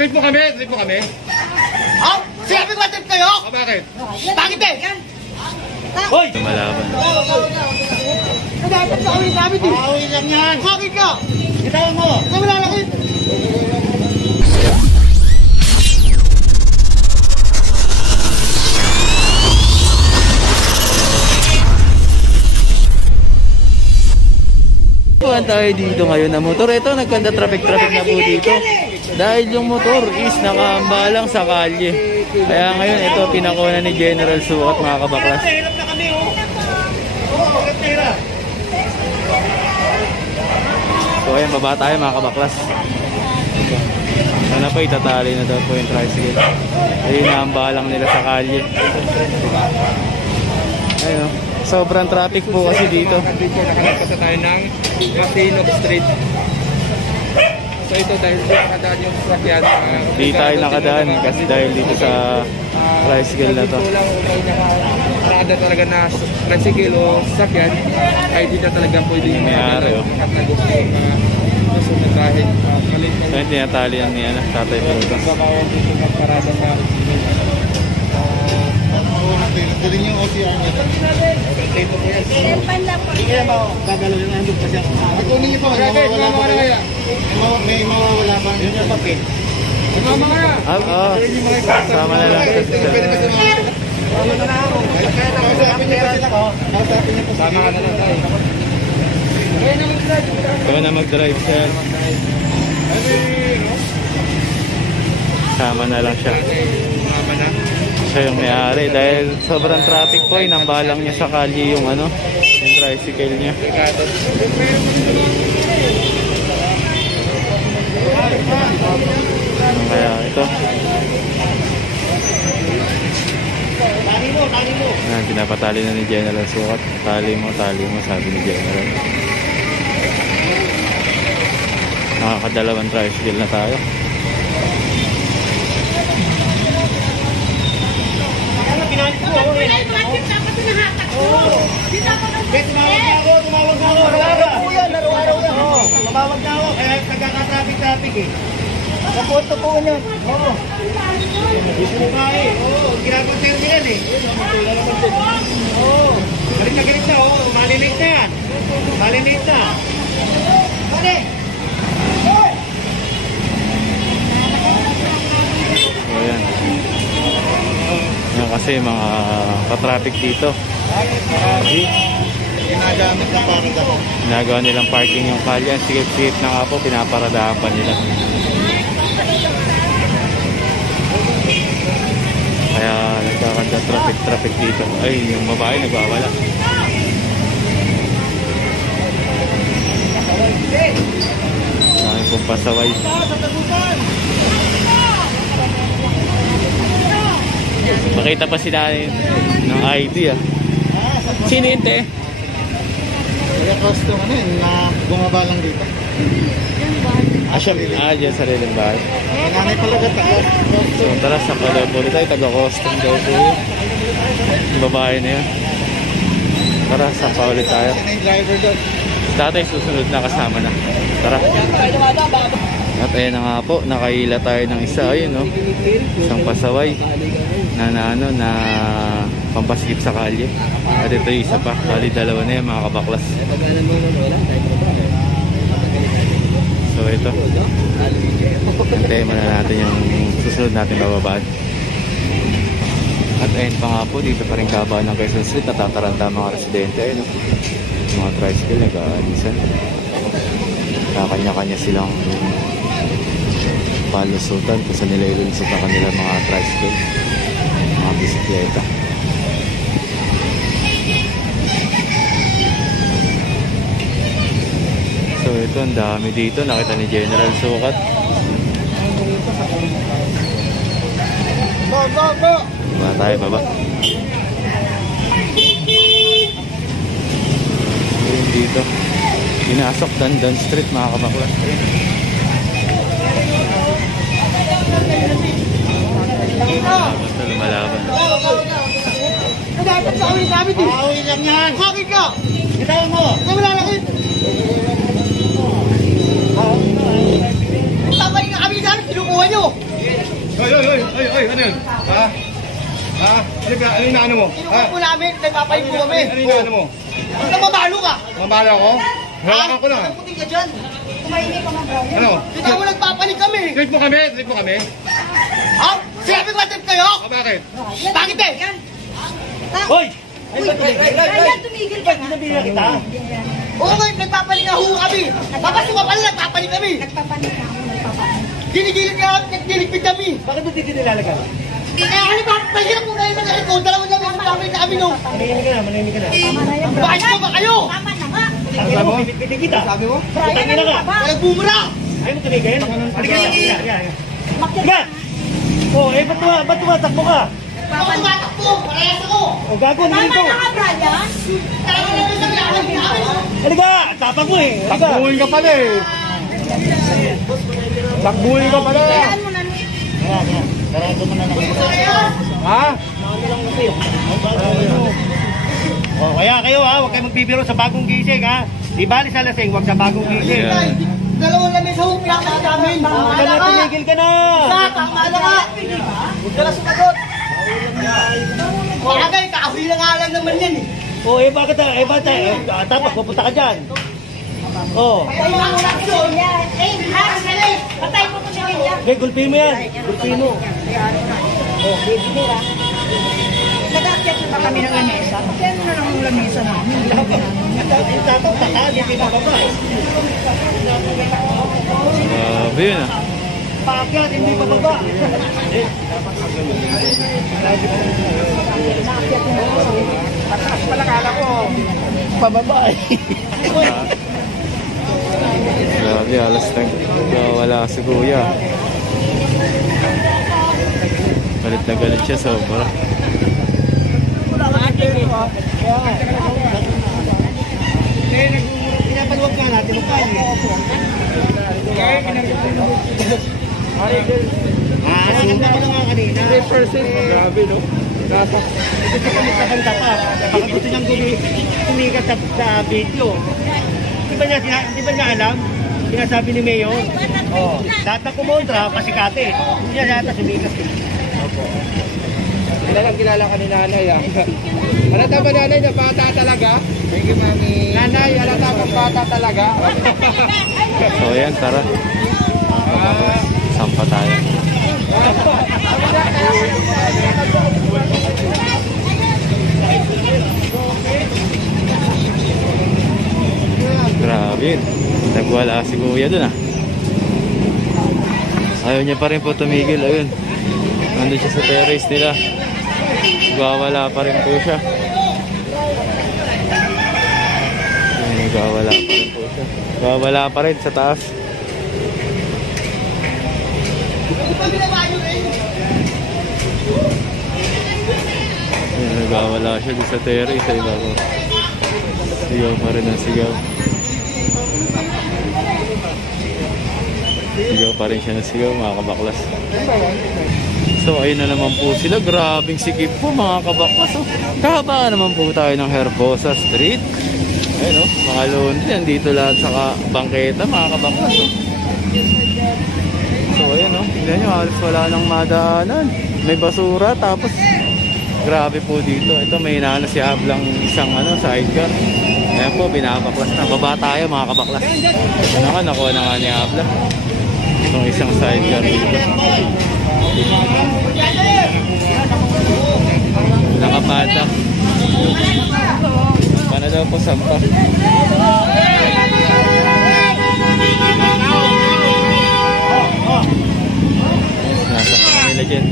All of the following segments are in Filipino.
Trip mo kami, trip mo kami. Oh, sinabi ko trip kayo? O, bakit? Bakit eh? Hoy! Malaban. Nagkakit sa kami sabi din. Awin lang yan. Bakit ka? Itawan mo. Ay, wala lang eh. Buwan tayo dito ngayon na motor. Ito, nagkanda traffic na po dito. Dahil yung motor is nakaambalang sa kalye. Kaya ngayon, ito, pinakuna ni General Sukat, mga kabaklas. Hirap na kami, oh. Oo, hirap. So, ayan, baba tayo, mga kabaklas. Sana po, itatali na daw po yung tricycle. Ayun, naambalang nila sa kalye. Ayun, sobrang traffic po kasi dito. Nakalagpas tayo ng Masinok Street. So ito dahil dito nakadaan yung sasakyan. Di tayo nakadaan kasi dahil dito sa tricycle na to. Dito lang kung nakada talaga na tricycle o sasakyan ay di na talaga pwede yung mayari, oh. Nakatagos yung nasunod dahil malit na. So yun, tinatali yan ni Tatay Prutas. Babawan dito ng parada sa galing yung OCR nito. Dito po yan. Hindi kaya ba gagalawin na handog pa siya? Pagkunin niyo po, may mawawala ba? Yun yung papel. Mama kaya? Oo, sama na lang. Sama ka na lang tayo. Ikaw na mag-drive siya. Sama na lang siya. Mama na. Siya yung may-ari dahil sobrang traffic po, inambalang niya sa kalye yung ano, yung tricycle niya. Kaya ito. Ayan, pinapatali na ni General Sukat. Tali mo, sabi ni General. Nakakadalawang tricycle na tayo. Tumawag na ako. Laro-araw yan. Tumawag na ako. Kaya nagkaka-traffic eh. Napunto po niya. Oo. Gusto mo ka eh. Oo. Ginagawa tayo yan eh. Oo. Galit na. Oo. Malinate na yan. Malinate na. Pwede. So yan. Yan kasi mga ka-traffic dito. Ginagamit na parang ako. Ginagawa nilang parking yung kalye. Sigit-sigit na nga po, pinaparadahan pa nila. Kaya nagkakanda traffic dito. Ay, yung babae nagbawala. Saan pong pasaway. Makita pa sila ng ID ah. Sino yun, te? Kaya custom ano yun, na bumaba lang dito. Siya, dyan sa riling bahay. Nanay talaga tayo. So tara, sa Palaburi tayo, taga-custom daw po yun. Yung babae na yun. Tara, sapa ulit tayo. Sino yung driver doon? Tatay susunod na kasama na. Tara. At ayun na nga po, nakaila tayo ng isa. Ayun no, isang pasaway na pampaskip sa kalye. At ito yung isa pa, bali dalawa na yan mga kabaklas. So ito, antayin muna natin yung susunod natin bababaan. At ayun pa nga po, dito pa rin kabaan ng Quezon Street, natataranta mga residente. Ayun, mga tricycle, nag-aalisan. Kanya-kanya silang palusutan kung saan nila ilulusot ang kanila mga tricycle, mga bisikleta. So ito, ang dami dito. Nakita ni General Sukat. Baba tayo, baba. Ayun dito. Pinasok Dandan Street mga kabaklas. Basta lumalaban. Nagkakit sa kami sabi din. Awin lang yan. Bakit ka? Itawan mo. Ay, wala lang eh. Babalik nga kami namin, kinukuha nyo. Oy, ano yun? Ha? Ha? Ano yung inaano mo? Kinukuha po namin, nagpapalit po kami. Ano yung inaano mo? Basta mabalo ka. Mabala ako? Hawakan ko na. Ang puti ka dyan. Ano? Kita mo nagpapalit kami. Trip mo kami? Trip mo kami? Ha? Sinabi ko trip kayo? Bakit? Bakit eh? Hoy! Kaya tumigil ka nga. Nabila kita. Oo ngayon, nagpapalit na ho kami. Papasok ka pala, nagpapalit kami. Nagpapanik na ako, nagpapanik. Ginigilid ka kami, nagdiligpid kami. Bakit mo dito nilalagay? Kaya ano ba, mahirap po kayo mag-record. Dalawa lang yung nagpapalit na kami no. Manahimik ka na. Tama na yan. Bakit mo ba kayo? Tama na nga. Sabi mo, pipili kita. Sabi mo? Brian, ano ka ba? Nagbumura. Ayaw mo tumigil? Halika na. Bakit Sige! Oh, ba't tumatakbo ka? Ako tumatakbo, parehas ako. O, gago, Tama nandito. na nga, Brian. Talaga naman naglalagay na kami no. Halika! Tapang mo eh. Halika. Takbuhin ka pala eh. Takbuhin ka pala. Kayaan mo na. Ha? Oh, kaya kayo ha, huwag kayo magbibiro sa bagong gising ha. Di bali sa lasing, huwag sa bagong gising. Yeah. Dalawang lamig sa hukla ka namin. Huwag ka na, tumigil ka na. Tama na ka. Huwag ka na sumagot. Bagay, kahoy na nga lang naman yan eh. Oh, bakit tapos pupunta ka dyan. Oh, Patay mo muna si Lilia. Eh, ha? Sali. Patay mo si Lilia. okay, gulpi mo yan. Gulpi mo. Oh, baby mo ha. Nag-akyat na ba kami ng lamesa? Kaya mo na lang yung lamesa namin. Tatang tata, di pinababa. Grabe yun ah. Paakyat, hindi bababa. Pataas pala kala ko. Pababa eh. Grabe, alas wala si kuya. Galit na galit siya sobra. Pinapaluwag nga natin ang kali. Sinta ko na nga kanina. 3%. Grabe no? Gusto kami sa kanta pa. Baka gusto niyang sumikat sa video. Di ba niya alam? Sinasabi ni Mayor. Oh, lahat na kumontra, pasikate. Hindi niya lahat na sumikat. Opo. Kilala ka ni nanay ah. Halata ba nanay na bata talaga? Thank you, mami. Nanay, halata bang bata talaga? So yan, tara. Sampa tayo. Grabe yun. Nagwala si kuya dun ah. Ayaw niya pa rin po tumigil. Ayun. Nandun siya sa terrace nila. Nagwawala pa rin po siya. Nagwawala pa rin po siya. Nagwawala pa rin sa taas. Ayun, nagwawala siya dun sa terrace. Sa iba ko. Sigaw pa rin ang sigaw. Sigaw pa rin siya ng sigaw, mga kabaklas. So ayun na naman po sila. Grabing sikip po, mga kabaklas. Oh. Kahaba naman po tayo ng Herbosa Street. Ayun o, mga londi. Nandito lahat sa bangketa, mga kabaklas. Oh. So ayun o, tignan nyo, halos wala nang madaanan. May basura, tapos grabe po dito. Ito may inaano si Ablang isang sidecar. Ayan po, binabaklas na. Baba tayo, mga kabaklas. Ito naman, nakuha na nga ni Ablang itong isang sidecar dito. Nakapadak. Paano daw po sampa? Nasa kanila dyan.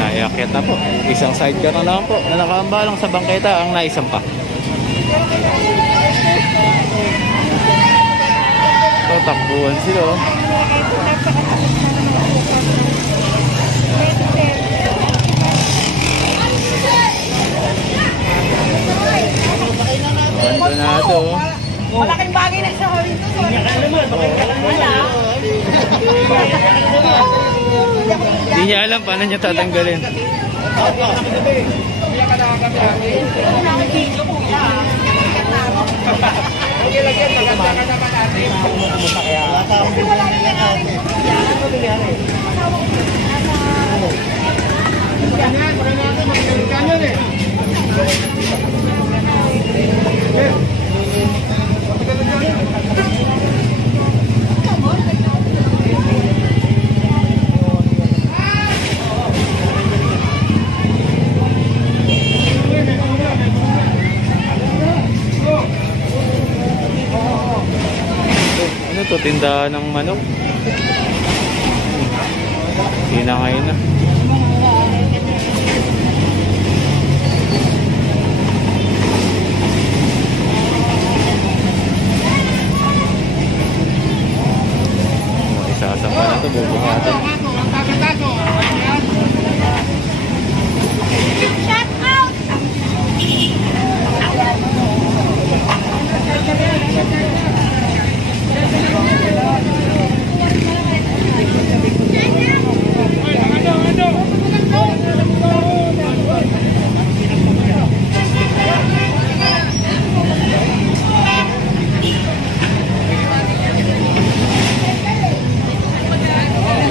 Naiakyat na po. Isang sidecar na lang po na nakaambalang sa bangketa ang naisampa. So, takbuhan sila oh. Abandonado oh. Malaking bagay na sa hawin ko. Hindi niya alam paano niya tatanggalin. tindahan ng manok. Hinangay na. Isasapa na ito, bubuhatan.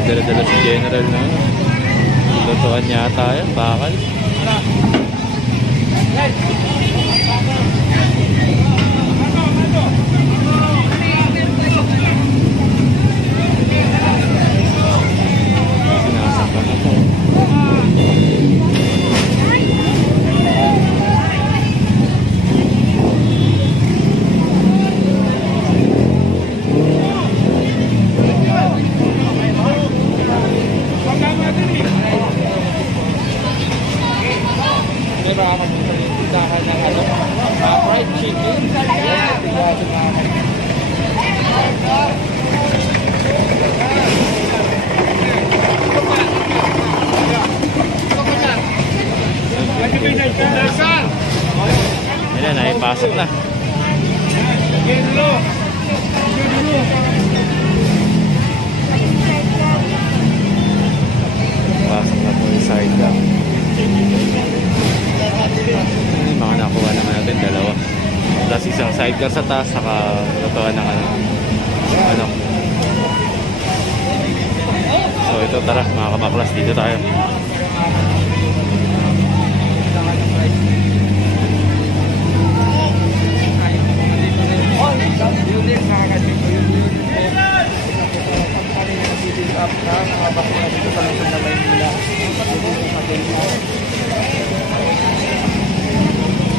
Dala-dala si General na lutuan yata yan, bakal. Sinasaktan na po. Fried chicken. Ayan na, ipasok na. Pasok na po yung side up. Yung mga nakuha naman natin, dalawa. Plus isang sidecar sa taas, saka lutuan ng ano. So ito, tara mga kabaklas, dito tayo.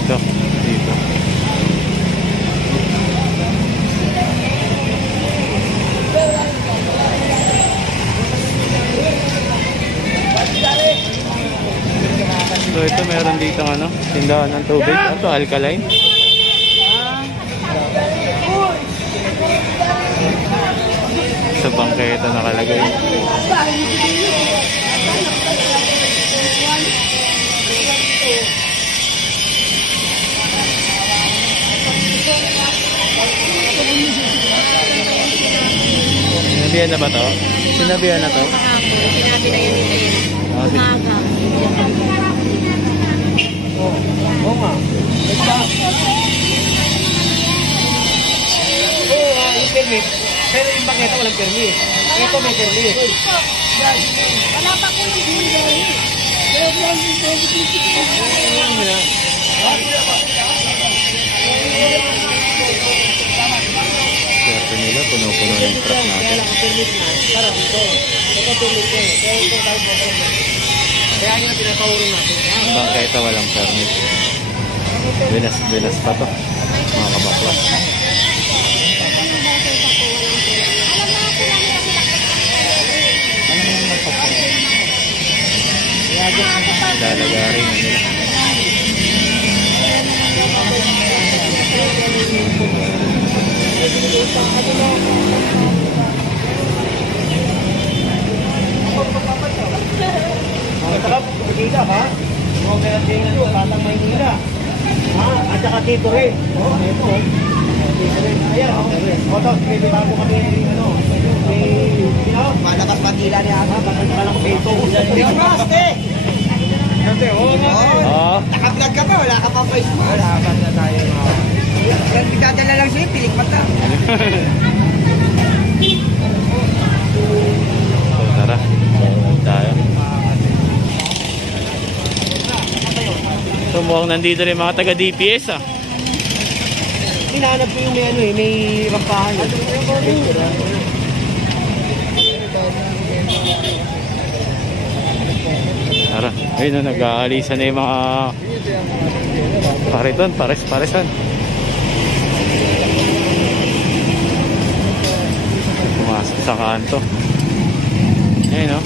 Ito, dito. So ito meron dito ano, tindahan ng tubig. Ito alkaline. Sa bangketa nakalagay. Sinabihan na ba to? Sinabihan na to? Sinabi na yun nito yun. Umaga. Oo nga. Yung permit. Pero yung bangketa walang permit. Ito may permit. Wala pa po yung hindi. Swerte nila, puno-puno yung truck natin. Parang ito. Ito permit ko. Kaya ito tayo po. Kaya yun ang pinapawuro natin. Ang bangketa walang permit. Bilas pa to. Mga kabaklas. Lalagarin na nila. Ang sarap, Maynila ha? Mga ganyan ito, Batang Maynila. At saka dito rin. Ito. Dito rin. Ayan, tapos may bago kami, may, Malakas Manila niya. parang ito. Dito mas, eh! Kasi, oo nga. Oo. Naka-vlog ka pa, wala ka pa face mask. Wala ba na tayo mga... Yan, idadala lang siya, pilik mata. So tara, tayo. So mukhang nandito rin mga taga DPS ah. Hinahanap ko yung may rampahan. Tara, ayun na, nag-aalisan na yung mga pariton, pares-paresan. sa kanto. Ayun o.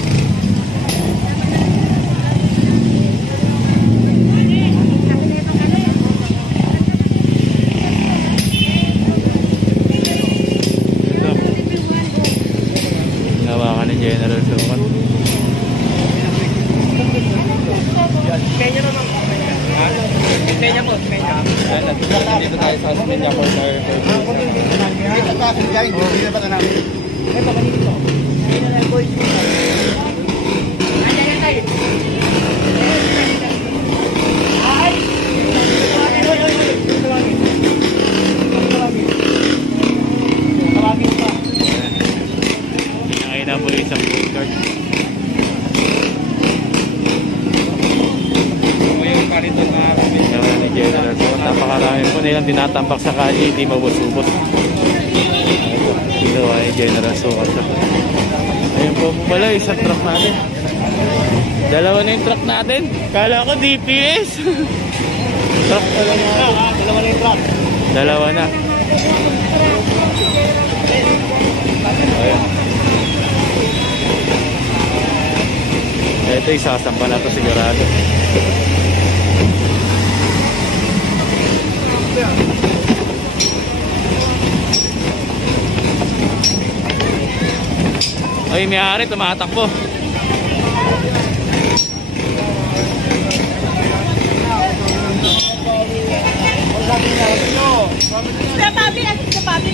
Nawakan ni General Sukat. Kenya naman. Kenya po. Dito tayo sa Osmeña Corner. Dito pa kasi dyan, hindi na ba na namin? Ito, kanina. Kenya na boys. Nandiyan tayo. Tawagin pa. Nakita po yung isang food cart. Yung pariton na Nawakan ni General Sukat. Napakarami po nilang tinatambak sa kalye, hindi mabusubos. Ito ay General Sukat. Ayun po pala, isang truck natin. Dalawa na yung truck natin. Kala ko DPS. Truck pala na. Dalawa na yung truck. Dalawa na. Ayun. Ito isasampa na ito sigurado. Ay, may-ari tumatakbo. Sa papi, sa papi.